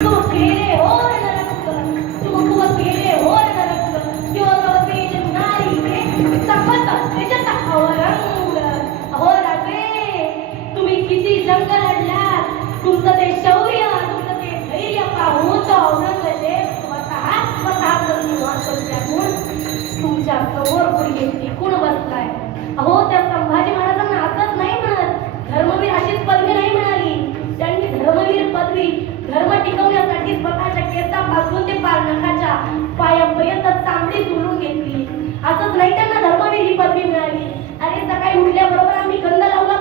तुम फेरे हो नरक तुम फेरे हो नरक जो तेज नारी के सखत त्याच्यात अवरंग अहो राजे तुम्ही किती जंग लढलात तुमचं ते शौर्य तुमचं ते धैर्य पाहून तो औरंगजेब स्वतः त्यातून तुमच्या समोर पुढे टिकून बसलाय अहो त्या संभाजी महाराजांना असंच नाही म्हणत धर्मवीर अशीच पदवी नाही मिळाली त्यांनी धर्मवीर पदवी धर्म टिकवण्यासाठी स्वतःच्या केसापासून ते पारनखाच्या पायापर्यंत चांगली जुळून घेतली असंच नाही त्यांना धर्मवीर ही पदवी मिळाली अरे सकाळी उठल्याबरोबर आम्ही गंध लावला